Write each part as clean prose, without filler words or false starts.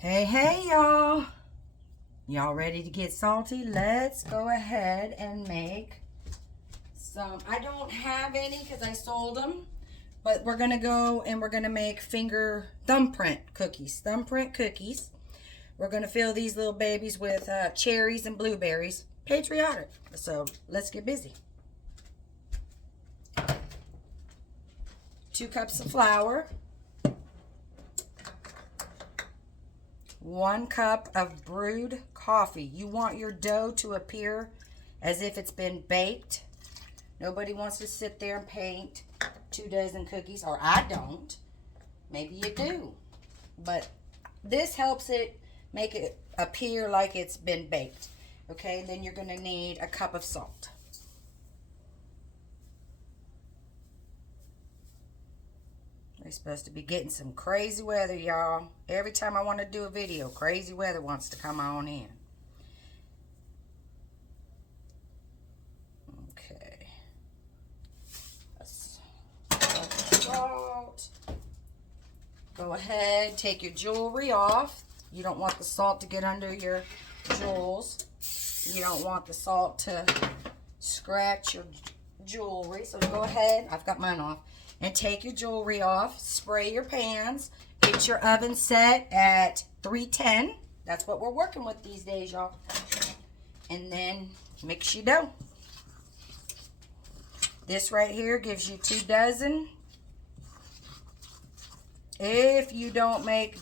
Hey, hey, y'all. Y'all ready to get salty? Let's go ahead and make some. I don't have any because I sold them. But we're going to go and we're going to make thumbprint cookies. Thumbprint cookies. We're going to fill these little babies with cherries and blueberries. Patriotic. So let's get busy. 2 cups of flour. 1 cup of brewed coffee. You want your dough to appear as if it's been baked. Nobody wants to sit there and paint 2 dozen cookies, or I don't. Maybe you do. But this helps it make it appear like it's been baked. Okay, then you're going to need a cup of salt. We're supposed to be getting some crazy weather, y'all. Every time I want to do a video, crazy weather wants to come on in. Okay. Salt. Go ahead, take your jewelry off. You don't want the salt to get under your jewels. You don't want the salt to scratch your jewelry. So go ahead, I've got mine off. And take your jewelry off, spray your pans, get your oven set at 310. That's what we're working with these days, y'all. And then mix your dough. This right here gives you 2 dozen. If you don't make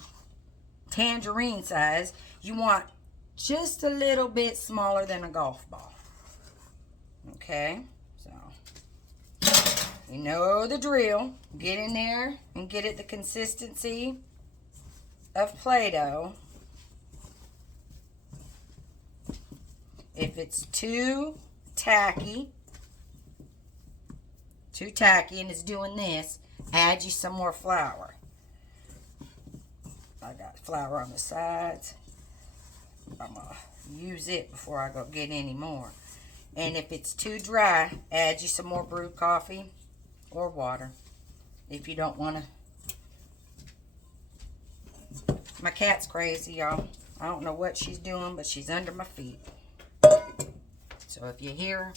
tangerine size, you want just a little bit smaller than a golf ball. Okay? You know the drill. Get in there and get it the consistency of Play-Doh. If it's too tacky and it's doing this, add you some more flour. I got flour on the sides. I'm going to use it before I go get any more. And if it's too dry, add you some more brewed coffee or water if you don't want to. My cat's crazy, y'all. I don't know what she's doing, but she's under my feet. So if you hear her,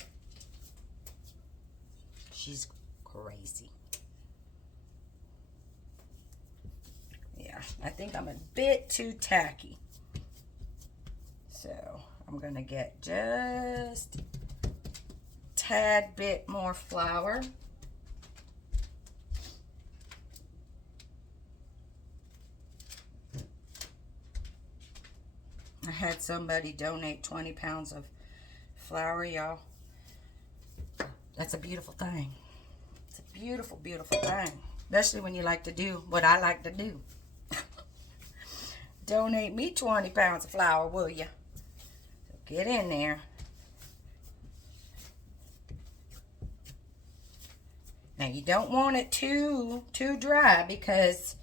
she's crazy. Yeah, I think I'm a bit too tacky. So I'm going to get just a tad bit more flour. I had somebody donate 20 pounds of flour, y'all. That's a beautiful thing. It's a beautiful, beautiful thing. Especially when you like to do what I like to do. Donate me 20 pounds of flour, will you? So get in there. Now you don't want it too dry because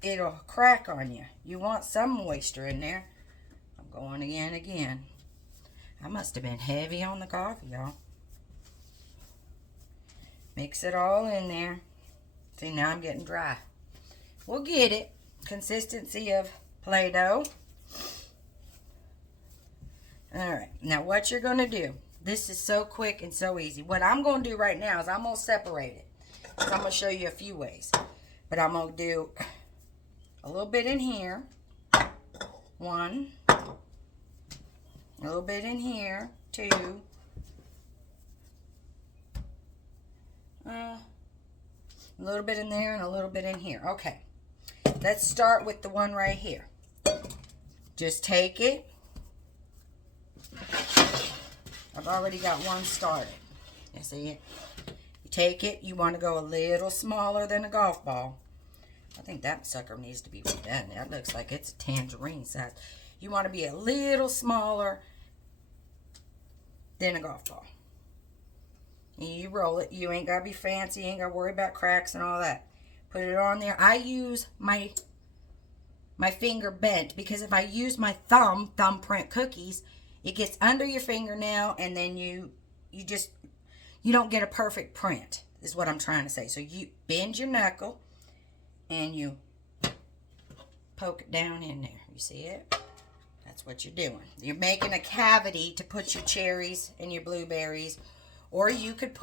it'll crack on you. You want some moisture in there. I'm going again. I must have been heavy on the coffee, y'all. Mix it all in there. See, now I'm getting dry. We'll get it. Consistency of Play-Doh. Alright, now what you're going to do. This is so quick and so easy. What I'm going to do right now is I'm going to separate it. So I'm going to show you a few ways. But I'm going to do a little bit in here. 1. A little bit in here. 2. A little bit in there and a little bit in here. Okay. Let's start with the one right here. Just take it. I've already got one started. You see it? You take it. You want to go a little smaller than a golf ball. I think that sucker needs to be redone. That looks like it's a tangerine size. You want to be a little smaller than a golf ball. And you roll it. You ain't got to be fancy. You ain't got to worry about cracks and all that. Put it on there. I use my finger bent because if I use my thumbprint cookies, it gets under your fingernail and then you don't get a perfect print, is what I'm trying to say. So you bend your knuckle and you poke it down in there. You see it? That's what you're doing. You're making a cavity to put your cherries and your blueberries. Or you could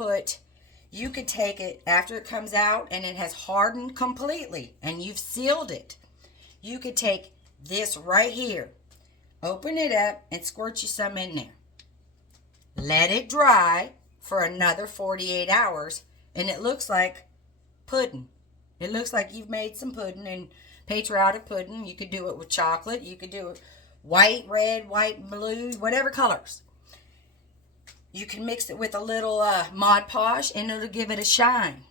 take it after it comes out and it has hardened completely and you've sealed it. You could take this right here, open it up, and squirt you some in there. Let it dry for another 48 hours, and it looks like pudding. It looks like you've made some pudding, and patriotic pudding. You could do it with chocolate. You could do it white, red, white, blue, whatever colors. You can mix it with a little Mod Podge, and it'll give it a shine.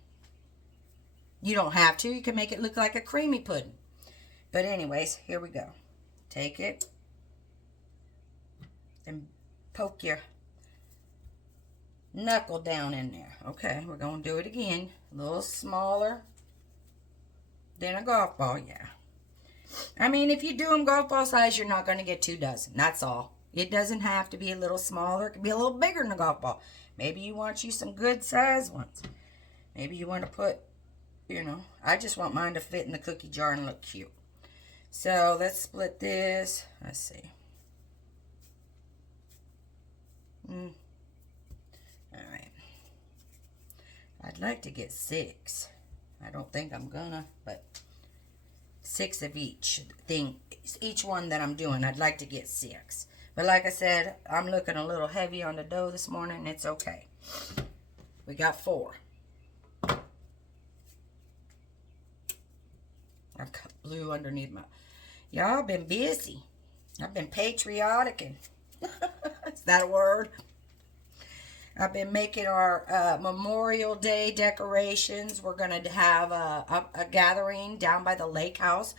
You don't have to. You can make it look like a creamy pudding. But anyways, here we go. Take it and poke your knuckle down in there. Okay, we're going to do it again. A little smaller than a golf ball, yeah. I mean, if you do them golf ball size, you're not going to get 2 dozen. That's all. It doesn't have to be a little smaller. It can be a little bigger than a golf ball. Maybe you want you some good size ones. Maybe you want to put, you know, I just want mine to fit in the cookie jar and look cute. So let's split this. Let's see. All right. I'd like to get 6. I don't think I'm gonna, but 6 of each thing, each one that I'm doing, I'd like to get 6. But like I said, I'm looking a little heavy on the dough this morning. It's okay. We got 4. I've got blue underneath my... Y'all been busy. I've been patriotic and... Is that a word? I've been making our Memorial Day decorations. We're going to have a gathering down by the lake house.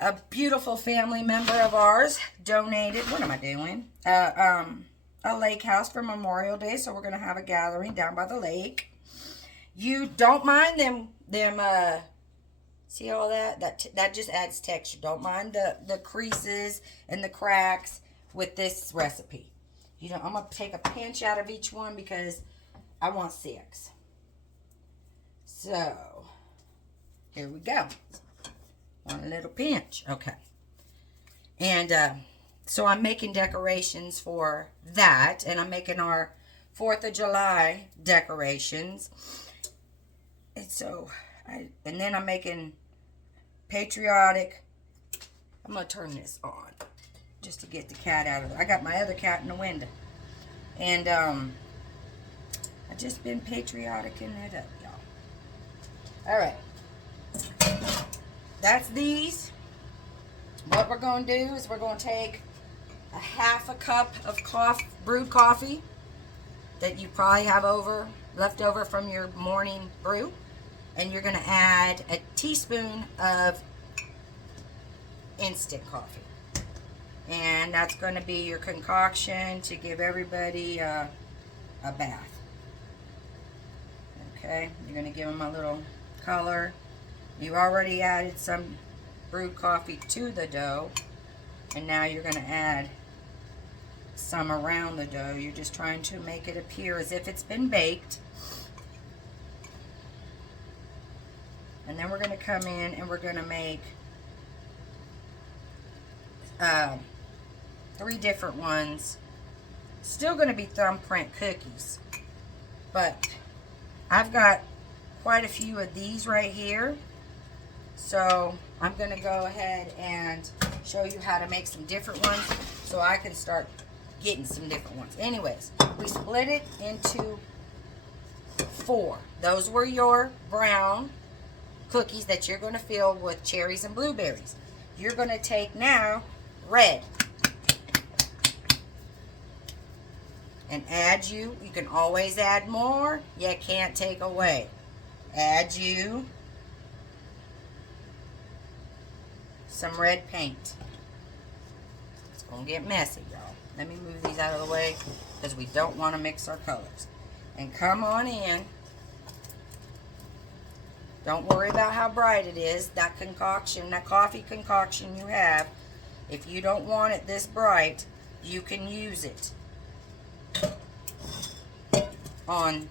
A beautiful family member of ours donated, what am I doing? A lake house for Memorial Day. So we're going to have a gathering down by the lake. You don't mind them see all that? That just adds texture. Don't mind the creases and the cracks with this recipe. You know, I'm going to take a pinch out of each one because I want 6. So, here we go. One little pinch. Okay. And so I'm making decorations for that. And I'm making our 4th of July decorations. And so, and then I'm making patriotic. I'm going to turn this on just to get the cat out of it. I got my other cat in the window. And I just been patriotic-ing it up, y'all. All right. That's these. What we're going to do is we're going to take a 1/2 cup of brewed coffee that you probably have left over from your morning brew. And you're going to add a teaspoon of instant coffee. And that's going to be your concoction to give everybody a bath. Okay, you're going to give them a little color. You already added some brewed coffee to the dough. And now you're going to add some around the dough. You're just trying to make it appear as if it's been baked. And then we're going to come in and we're going to make 3 different ones. Still going to be thumbprint cookies. But I've got quite a few of these right here. So I'm going to go ahead and show you how to make some different ones so I can start getting some different ones. Anyways, we split it into 4. Those were your brown cookies that you're going to fill with cherries and blueberries. You're going to take now red and add you can always add more, you can't take away. Add you some red paint. It's going to get messy, y'all. Let me move these out of the way because we don't want to mix our colors. And come on in. Don't worry about how bright it is. That concoction, that coffee concoction you have, if you don't want it this bright, you can use it on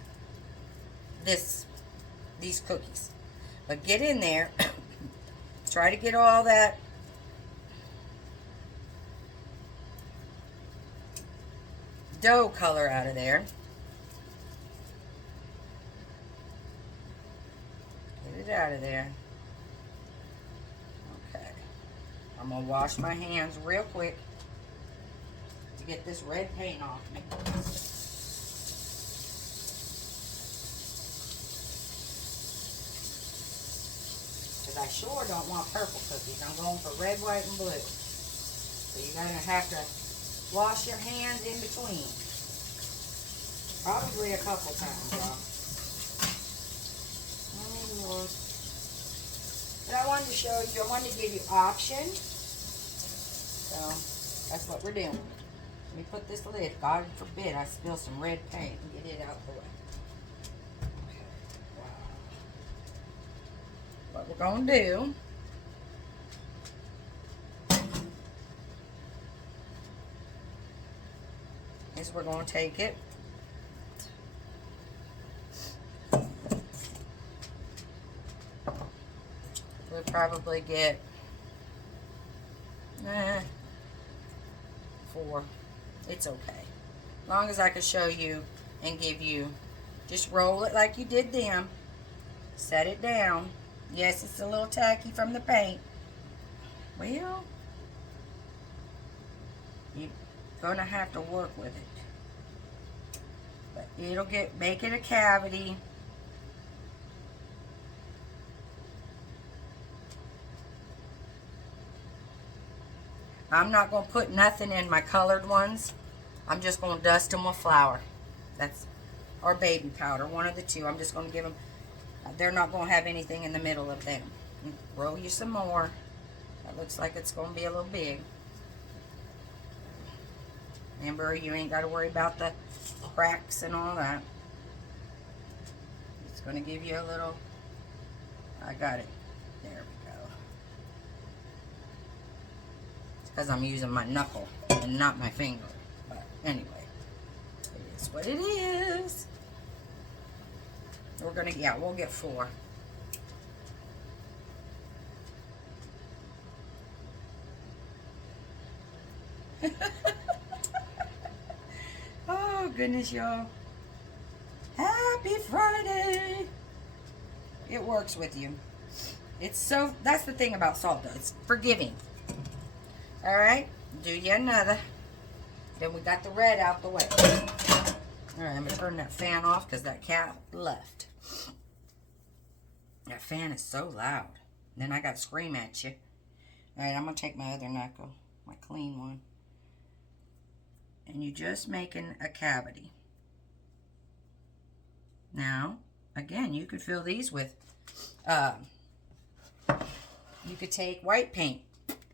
these cookies. But get in there Try to get all that dough color out of there. Get it out of there. Okay. I'm going to wash my hands real quick to get this red paint off me. Because I sure don't want purple cookies. I'm going for red, white, and blue. So you're going to have to wash your hands in between. Probably a couple times, y'all. Oh, Lord. But I wanted to show you, I wanted to give you options. So, that's what we're doing. Let me put this lid. God forbid I spill some red paint and get it out the way. Okay. Wow. What we're going to do is we're going to take it. We'll probably get 4. It's okay. As long as I can show you and give you, just roll it like you did them. Set it down. Yes, it's a little tacky from the paint. Well, you're gonna have to work with it. But it'll make it a cavity. I'm not going to put nothing in my colored ones. I'm just going to dust them with flour. Or baby powder, one of the two. I'm just going to give them, they're not going to have anything in the middle of them. Roll you some more. That looks like it's going to be a little big. Remember, you ain't got to worry about the cracks and all that. It's going to give you a little, I got it. There we go. Because I'm using my knuckle and not my finger. But anyway, it is what it is. We're gonna, yeah, we'll get 4. Oh goodness, y'all. Happy Friday. It works with you. It's so, that's the thing about salt though. It's forgiving. All right, do you another. Then we got the red out the way. All right, I'm gonna turn that fan off because that cat left. That fan is so loud. Then I got to scream at you. All right, I'm gonna take my other knuckle, my clean one, and you're just making a cavity. Now, again, you could fill these with. You could take white paint.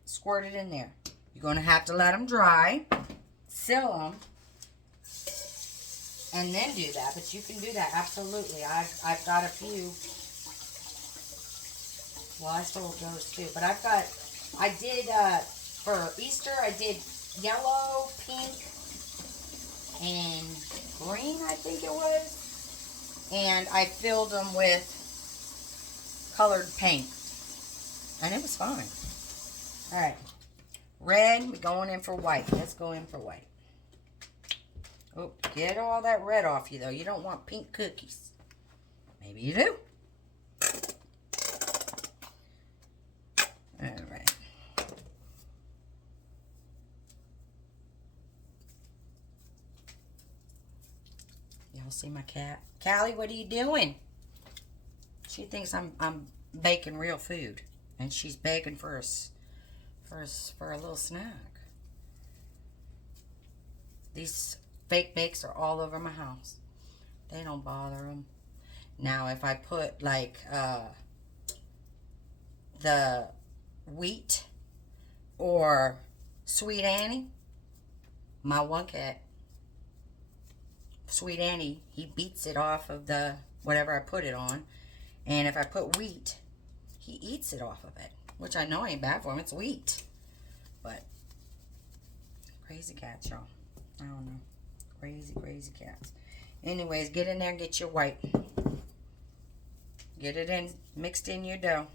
Squirt it in there. You're going to have to let them dry, seal them, and then do that. But you can do that, absolutely. I've got a few. Well, I sold those too. But I did, for Easter, I did yellow, pink, and green, I think it was. And I filled them with colored paint. And it was fine. All right, red, we're going in for white. Let's go in for white. Oh, get all that red off you, though. You don't want pink cookies. Maybe you do. All right. Y'all see my cat? Callie, what are you doing? She thinks I'm baking real food. And she's begging for us. For a little snack. These fake bakes are all over my house. They don't bother them. Now, if I put like the wheat or Sweet Annie, my one cat, Sweet Annie, he beats it off of the whatever I put it on. And if I put wheat, he eats it off of it. Which I know ain't bad for him. It's wheat. But crazy cats, y'all. I don't know. Crazy, crazy cats. Anyways, get in there and get your white. Get it in, mixed in your dough.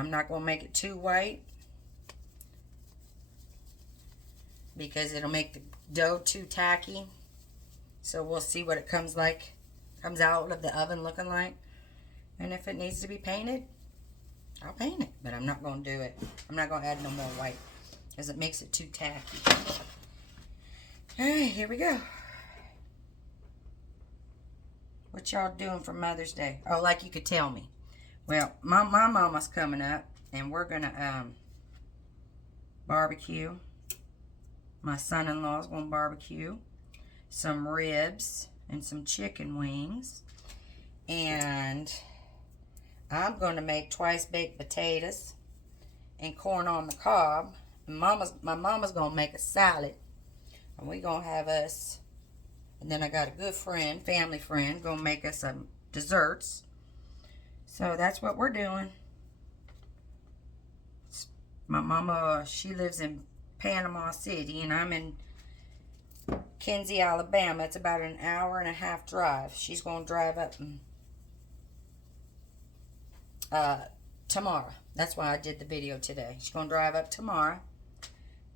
I'm not going to make it too white because it'll make the dough too tacky. So we'll see what it comes out of the oven looking like. And if it needs to be painted, I'll paint it. But I'm not going to do it. I'm not going to add no more white because it makes it too tacky. Alright, here we go. What y'all doing for Mother's Day? Oh, like you could tell me. Well, my mama's coming up, and we're going to barbecue. My son-in-law's going to barbecue some ribs and some chicken wings. And I'm going to make twice baked potatoes and corn on the cob. And my mama's going to make a salad. And we're going to have us, and then I got a good friend, family friend, going to make us some desserts. So that's what we're doing. My mama, she lives in Panama City, and I'm in Kinsey, Alabama. It's about an hour and a half drive. She's going to drive up tomorrow. That's why I did the video today. She's going to drive up tomorrow,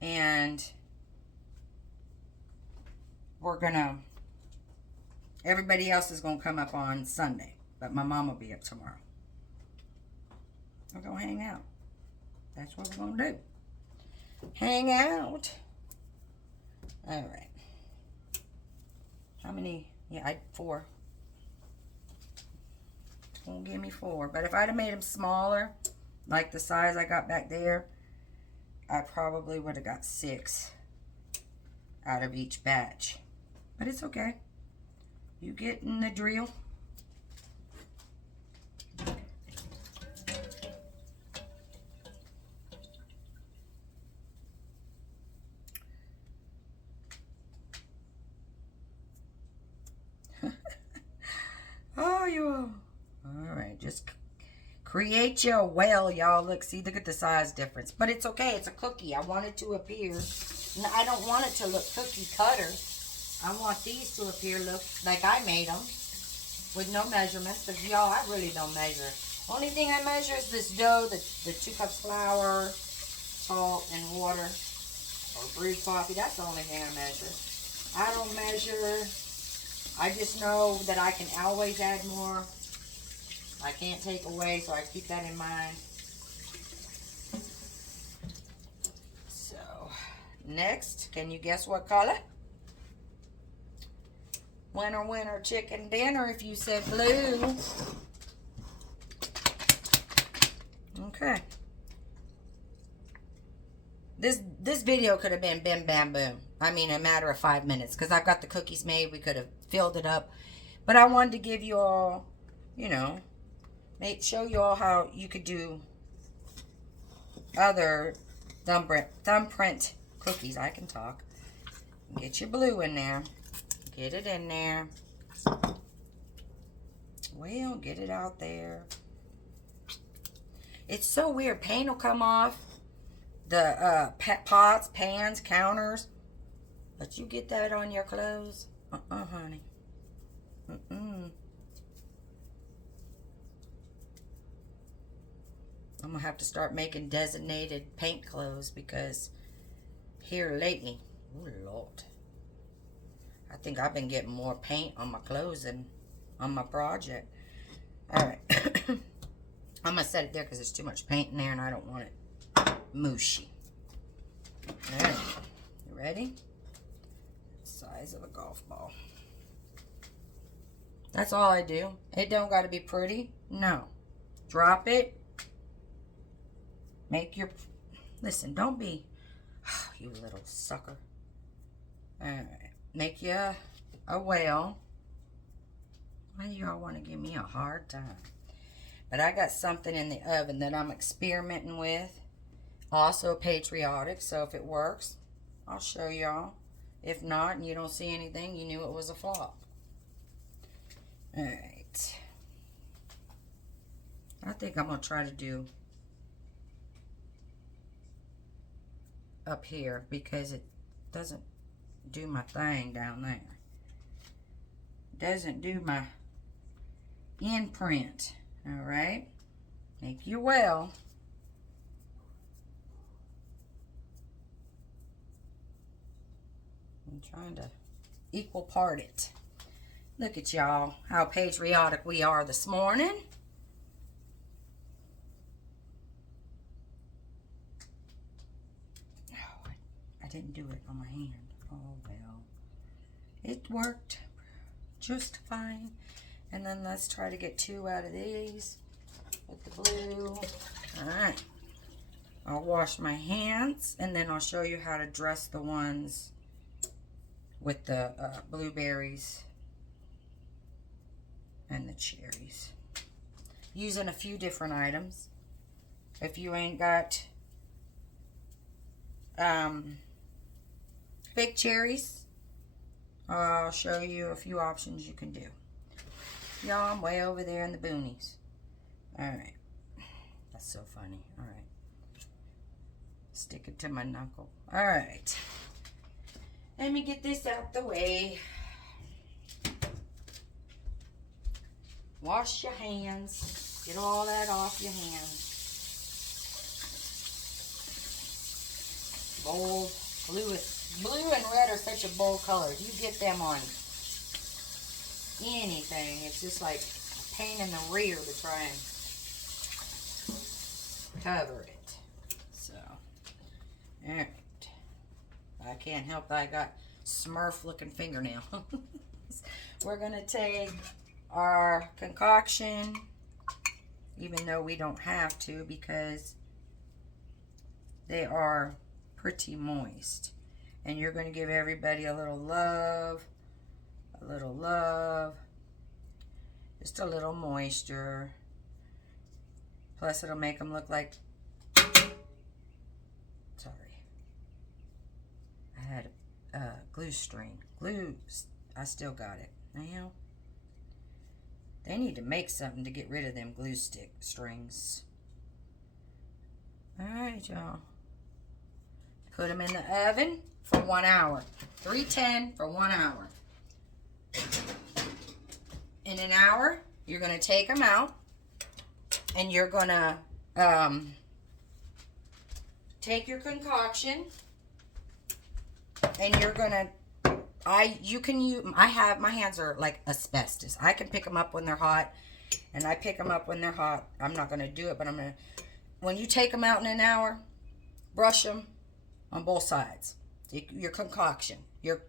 and we're going to, everybody else is going to come up on Sunday, but my mom will be up tomorrow. We're going to hang out. That's what we're going to do. Hang out. All right. How many? Yeah, I 4. Won't give me 4. But if I'd have made them smaller, like the size I got back there, I probably would have got 6 out of each batch. But it's okay. You getting the drill? Oh, you. All right, just create your well, y'all. Look at the size difference. But it's okay. It's a cookie. I want it to appear. I don't want it to look cookie cutter. I want these to appear look like I made them with no measurements. Because y'all, I really don't measure. Only thing I measure is this dough, the 2 cups flour, salt, and water, or brewed coffee. That's the only thing I measure. I don't measure. I just know that I can always add more. I can't take away, so I keep that in mind. So, next, can you guess what color? Winner, winner, chicken dinner if you said blue. Okay. This video could have been bim, bam, boom. I mean, a matter of 5 minutes. Because I've got the cookies made. We could have filled it up. But I wanted to give you all, you know, show you all how you could do other thumbprint cookies. I can talk. Get your blue in there. Get it in there. Well, get it out there. It's so weird. Paint will come off the pots, pans, counters. But you get that on your clothes? Honey. I'm going to have to start making designated paint clothes because here lately, oh Lord, I think I've been getting more paint on my clothes than on my project. Alright. I'm going to set it there because there's too much paint in there and I don't want it mushy. Alright. You ready? Size of a golf ball. That's all I do. It don't got to be pretty. No. Drop it. Make your... Listen, don't be... Oh, you little sucker. Alright. Make you a whale. Why do y'all want to give me a hard time? But I got something in the oven that I'm experimenting with. Also patriotic. So if it works, I'll show y'all. If not, and you don't see anything, you knew it was a flop. Alright. I think I'm going to try to do up here because it doesn't do my thing down there. Doesn't do my imprint. Alright. Make your well. I'm trying to equal part it. Look at y'all, how patriotic we are this morning. Oh, I didn't do it on my hand. Oh well. It worked just fine. And then let's try to get 2 out of these with the blue. Alright. I'll wash my hands and then I'll show you how to dress the ones with the blueberries and the cherries. Using a few different items. If you ain't got fake cherries, I'll show you a few options you can do. Y'all, I'm way over there in the boonies. Alright. That's so funny. Alright. Stick it to my knuckle. Alright. Let me get this out the way. Wash your hands. Get all that off your hands. Bold. Blue and red are such a bold color. You get them on anything. It's just like a pain in the rear to try and cover it. So, alright. I can't help that I got Smurf looking fingernail. We're going to take our concoction, even though we don't have to because they are pretty moist. And you're going to give everybody a little love, just a little moisture. Plus it'll make them look like, sorry, I had glue string. Glue, I still got it. Now, they need to make something to get rid of them glue stick strings. Alright, y'all. Put them in the oven for 1 hour. 310 for 1 hour. In an hour, you're going to take them out. And you're going to take your concoction. And you're going to, my hands are like asbestos. I can pick them up when they're hot. And I pick them up when they're hot. I'm not going to do it, but I'm going to, when you take them out in an hour, brush them on both sides. Your concoction. Your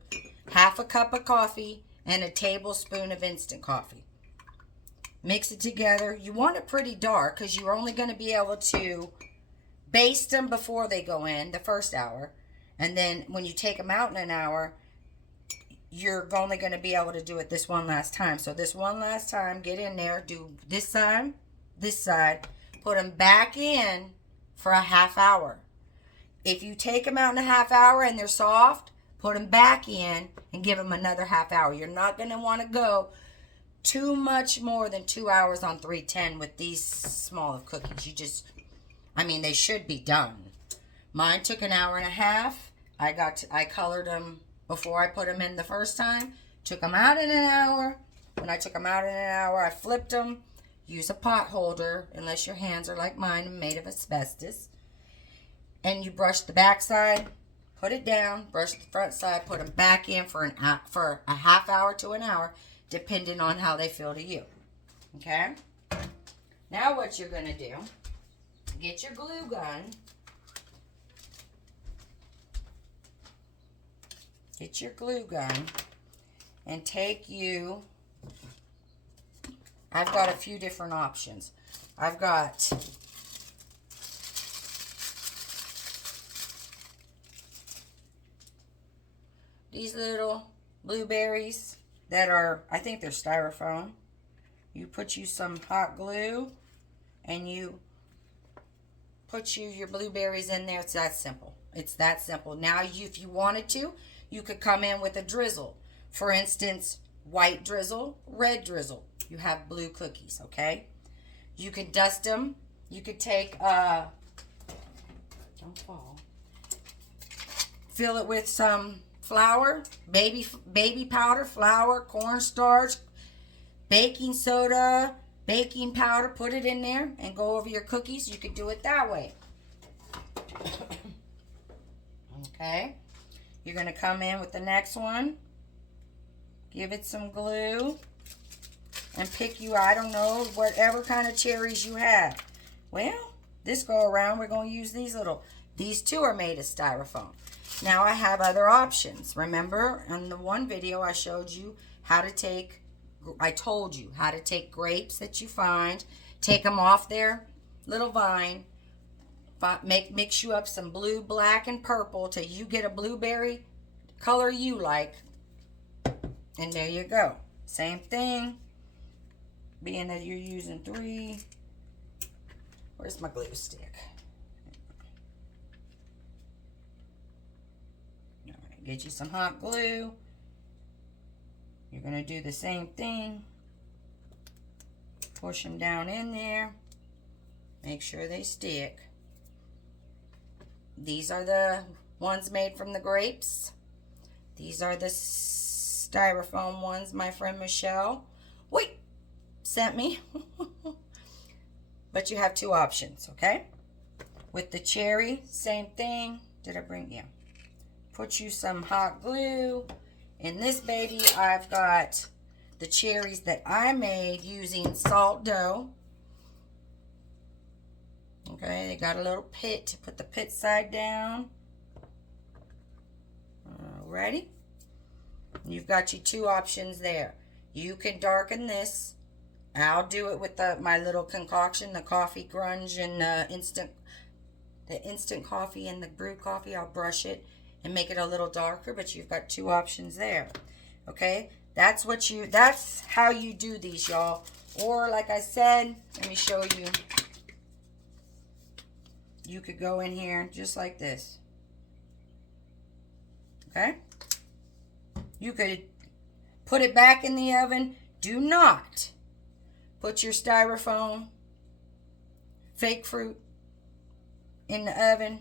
half a cup of coffee and a tablespoon of instant coffee. Mix it together. You want it pretty dark because you're only going to be able to baste them before they go in the first hour. And then when you take them out in an hour, you're only going to be able to do it this one last time. So this one last time, get in there, do this side, put them back in for a half hour. If you take them out in a half hour and they're soft, put them back in and give them another half hour. You're not going to want to go too much more than 2 hours on 310 with these small of cookies. You just, they should be done. Mine took an hour and a half. I colored them before I put them in the first time. Took them out in an hour. When I took them out in an hour, I flipped them. Use a pot holder, unless your hands are like mine, made of asbestos. And you brush the back side, put it down, brush the front side, put them back in for a half hour to an hour, depending on how they feel to you. Okay? Now what you're going to do, get your glue gun. Get your glue gun and take you, I've got a few different options. I've got these little blueberries that are, I think they're styrofoam. You put you some hot glue and you put your blueberries in there. It's that simple. It's that simple. Now, if you wanted to, you could come in with a drizzle. For instance, white drizzle, red drizzle. You have blue cookies, okay? You could dust them. You could take, don't fall. Fill it with some flour, baby powder, flour, cornstarch, baking soda, baking powder. Put it in there and go over your cookies. You could do it that way. Okay? You're going to come in with the next one. Give it some glue. And pick you, I don't know, whatever kind of cherries you have. Well, this go around, we're going to use these two are made of styrofoam. Now I have other options. Remember, in the one video I showed you how to take, I told you how to take grapes that you find, take them off their little vine, mix you up some blue, black, and purple till you get a blueberry color you like. And there you go. Same thing. Being that you're using 3. Where's my glue stick? All right, get you some hot glue. You're going to do the same thing. Push them down in there. Make sure they stick. These are the ones made from the grapes. These are the styrofoam ones my friend Michelle sent me. But you have 2 options, okay? With the cherry, same thing. Did I bring you? Put you some hot glue. In this baby, I've got the cherries that I made using salt dough. Okay, they got a little pit. Put the pit side down. Alrighty. You've got your 2 options there. You can darken this. I'll do it with my little concoction, the coffee grunge and the instant coffee and the brewed coffee. I'll brush it and make it a little darker, but you've got 2 options there. Okay? That's how you do these, y'all. Or like I said, let me show you. You could go in here just like this. Okay? You could put it back in the oven. Do not put your styrofoam fake fruit in the oven,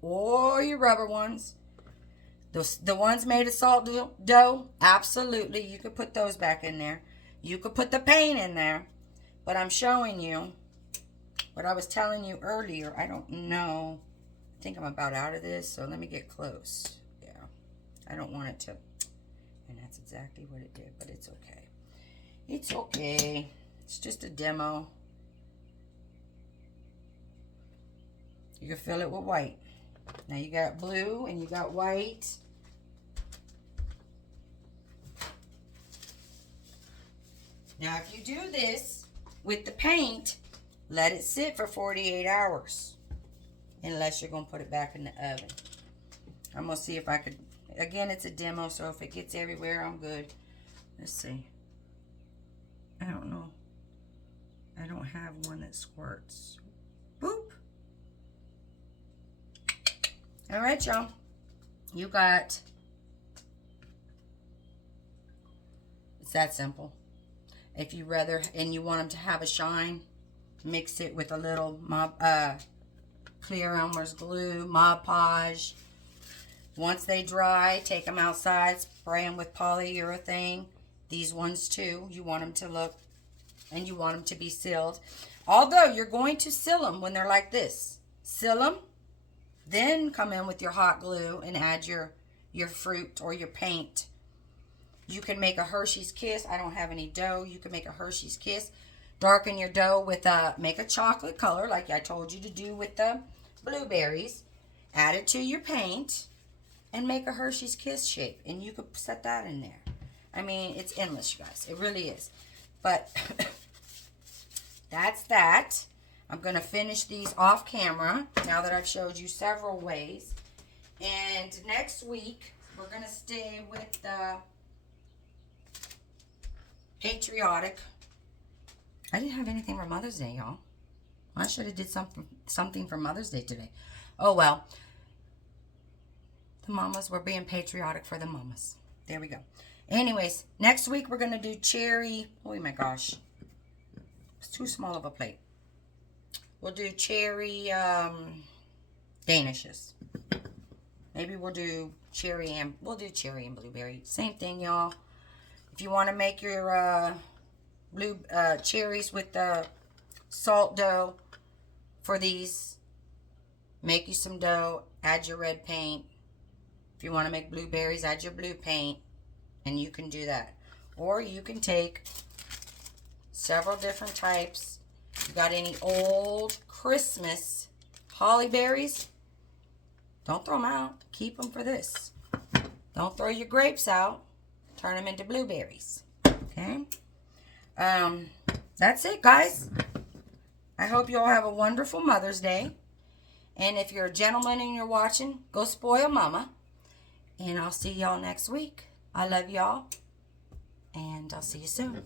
or your rubber ones. The ones made of salt dough, absolutely, you could put those back in there. You could put the paint in there. But I'm showing you what I was telling you earlier. I don't know. I think I'm about out of this, so let me get close. Yeah, I don't want it to. And that's exactly what it did, but it's okay. It's okay. It's just a demo. You can fill it with white. Now you got blue and you got white. Now if you do this with the paint, let it sit for 48 hours. Unless you're going to put it back in the oven. I'm going to see if I could. Again, it's a demo, so if it gets everywhere, I'm good. Let's see. I don't know. I don't have one that squirts. Boop. All right, y'all. You got. It's that simple. If you rather, and you want them to have a shine, mix it with a little clear Elmer's glue, Mod Podge. Once they dry, take them outside, spray them with polyurethane. These ones too, you want them to look, and you want them to be sealed. Although you're going to seal them when they're like this. Seal them, then come in with your hot glue and add your fruit or your paint. You can make a Hershey's Kiss. I don't have any dough. You can make a Hershey's Kiss. Darken your dough with make a chocolate color like I told you to do with the blueberries. Add it to your paint and make a Hershey's Kiss shape. And you could set that in there. I mean, it's endless, you guys. It really is. But that's that. I'm going to finish these off camera now that I've showed you several ways. And next week, we're going to stay with the patriotic. I didn't have anything for Mother's Day, y'all. I should have did something for Mother's Day today. Oh, well. The mamas were being patriotic for the mamas. There we go. Anyways, next week we're going to do cherry. Oh, my gosh. It's too small of a plate. We'll do cherry danishes. Maybe we'll do cherry and blueberry. Same thing, y'all. If you want to make your cherries with the salt dough for these, make you some dough, add your red paint, If you want to make blueberries, add your blue paint, and you can do that. Or you can take several different types. You got any old Christmas holly berries? Don't throw them out. Keep them for this. Don't throw your grapes out. Turn them into blueberries. Okay? That's it, guys. I hope you all have a wonderful Mother's Day. And if you're a gentleman and you're watching, go spoil mama. And I'll see y'all next week. I love y'all. And I'll see you soon.